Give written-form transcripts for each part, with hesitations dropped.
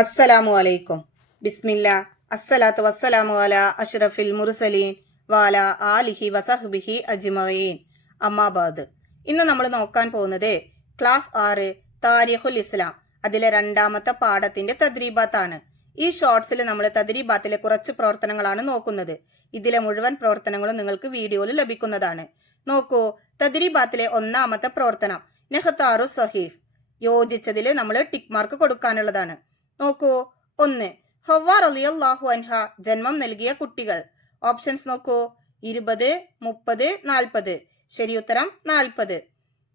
അസ്സലാമു അലൈക്കും. ബിസ്മില്ല. അസ്സലാത്തു വസ്സലാമു അലാ അഷ്റഫിൽ മുർസലീൻ വാല ആലിഹി വസഹ്ബിഹി അജ്മഈൻ. അമ്മാബാദ്. ഇന്ന് നമ്മൾ നോക്കാൻ പോകുന്നത് ക്ലാസ് 6 താരിഖുൽ ഇസ്ലാം അതിലെ രണ്ടാമത്തെ പാഠത്തിന്റെ തദ്രീബാത്താണ്. ഈ ഷോർട്സിൽ നമ്മൾ തദ്രീബാത്തിലെ കുറച്ച് പ്രവർത്തനങ്ങളാണ് നോക്കുന്നത്. ഇതിലെ മുഴുവൻ പ്രവർത്തനങ്ങളും നിങ്ങൾക്ക് വീഡിയോയിൽ ലഭിക്കുന്നതാണ്. നോക്കൂ, തദ്രീബാത്തിലെ ഒന്നാമത്തെ പ്രവർത്തനം നെഹ്താറു സഹീഹ്, യോജിച്ചതിൽ നമ്മൾ ടിക്ക് മാർക്ക് കൊടുക്കാനുള്ളതാണ്. നോക്കൂ, 1 ഹവ്വ റളിയല്ലാഹു അൻഹ ജന്മം നൽകിയ കുട്ടികൾ. ഓപ്ഷൻസ് നോക്കൂ, 20, 30, 40. ശരിയുത്തരം 40.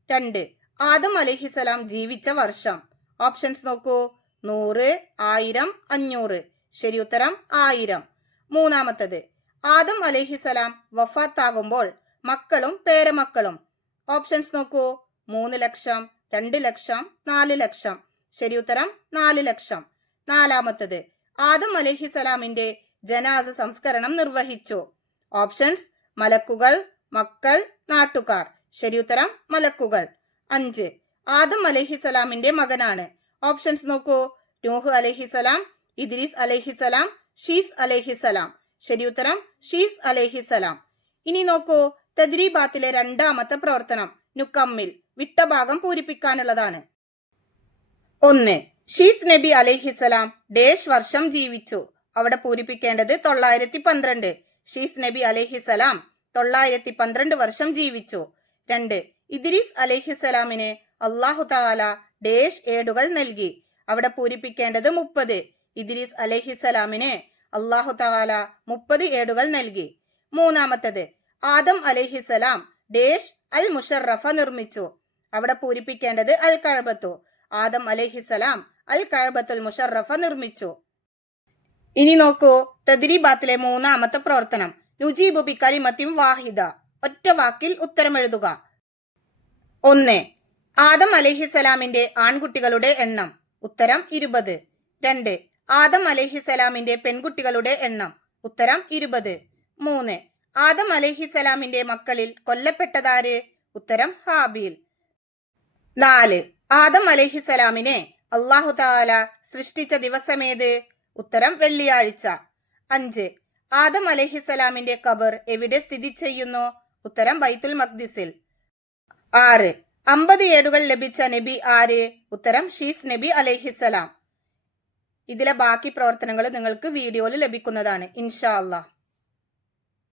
2 ആദം അലൈഹിസലാം ജീവിച്ച വർഷം. ഓപ്ഷൻസ് നോക്കൂ, 100, 1000, 500. ശരിയുത്തരം 1000. മൂന്നാമത്തത് ആദം അലൈഹിസലാം വഫാത്താകുമ്പോൾ മക്കളും പേരമക്കളും. ഓപ്ഷൻസ് നോക്കൂ, 3 ലക്ഷം, 2 ലക്ഷം, 4 ലക്ഷം. ശരിയുത്തരം 4 ലക്ഷം. നാലാമത്തത് ആദം അലൈഹിസലാമിന്റെ ജനാസ സംസ്കരണം നിർവഹിച്ചു. ഓപ്ഷൻസ് മലക്കുകൾ, മക്കൾ, നാട്ടുകാർ. ശരിയുത്തരം മലക്കുകൾ. 5 ആദം അലൈഹിസലാമിന്റെ മകനാണ്. ഓപ്ഷൻസ് നോക്കൂ, നൂഹ് അലൈഹിസലാം, ഇദ്രീസ് അലൈഹിസലാം, ഷീസ് അലൈഹിസലാം. ശരിയുത്തരം ഷീസ് അലൈഹിസലാം. ഇനി നോക്കൂ, തദ്രീബാത്തിലെ രണ്ടാമത്തെ പ്രവർത്തനം നുക്കമ്മിൽ, വിട്ട ഭാഗം പൂരിപ്പിക്കാനുള്ളതാണ്. 1 ഷീസ് നബി അലൈഹിസലാം ഡേഷ് വർഷം ജീവിച്ചു. അവിടെ പൂരിപ്പിക്കേണ്ടത് 912. ഷീസ് നബി അലൈഹിസലാം 912 വർഷം ജീവിച്ചു. 2 ഇദ്രീസ് അലൈഹിസലാമിന് അല്ലാഹു തആല ഡേഷ് ഏടുകൾ നൽകി. അവിടെ പൂരിപ്പിക്കേണ്ടത് 30. ഇദ്രീസ് അലൈഹിസലാമിന് അല്ലാഹു തആല 30 ഏടുകൾ നൽകി. മൂന്നാമത്തത് ആദം അലൈഹിസലാം ഡേഷ് അൽ മുഷറഫ നിർമ്മിച്ചു. അവിടെ പൂരിപ്പിക്കേണ്ടത് അൽ കഅബത്തു. ആദം അലൈഹിസലാം അൽ കഅബത്തുൽ മുഷറഫ നിർമ്മിച്ചു. ഇനി നോക്കൂ, തദ്രീബാത്തിലെ മൂന്നാമത്തെ പ്രവർത്തനം നുജീബു ബി കലിമത്തിൻ വാഹിദ, ഒറ്റ വാക്കിൽ ഉത്തരം എഴുതുക. 1 ആദം അലൈഹിസലാമിന്റെ ആൺകുട്ടികളുടെ എണ്ണം. ഉത്തരം 20. 2 ആദം അലൈഹിസലാമിന്റെ പെൺകുട്ടികളുടെ എണ്ണം. ഉത്തരം 20. 3 ആദം അലൈഹിസലാമിന്റെ മക്കളിൽ കൊല്ലപ്പെട്ടതാര്? ഉത്തരം ഹാബീൽ. 4 ആദം അലൈഹിസലാമിനെ അല്ലാഹു തആല സൃഷ്ടിച്ച ദിവസമേത്? ഉത്തരം വെള്ളിയാഴ്ച. 5 ആദം അലൈഹിസലാമിന്റെ ഖബർ എവിടെ സ്ഥിതി ചെയ്യുന്നു? ഉത്തരം ബൈത്തുൽ മഖ്ദിസിൽ. 6 50 ഏടുകൾ ലഭിച്ച നബി ആര്? ഉത്തരം ഷീസ് നബി അലൈഹിസലാം. ഇതിലെ ബാക്കി പ്രവർത്തനങ്ങൾ നിങ്ങൾക്ക് വീഡിയോയിൽ ലഭിക്കുന്നതാണ് ഇൻഷാ അല്ലാഹ്.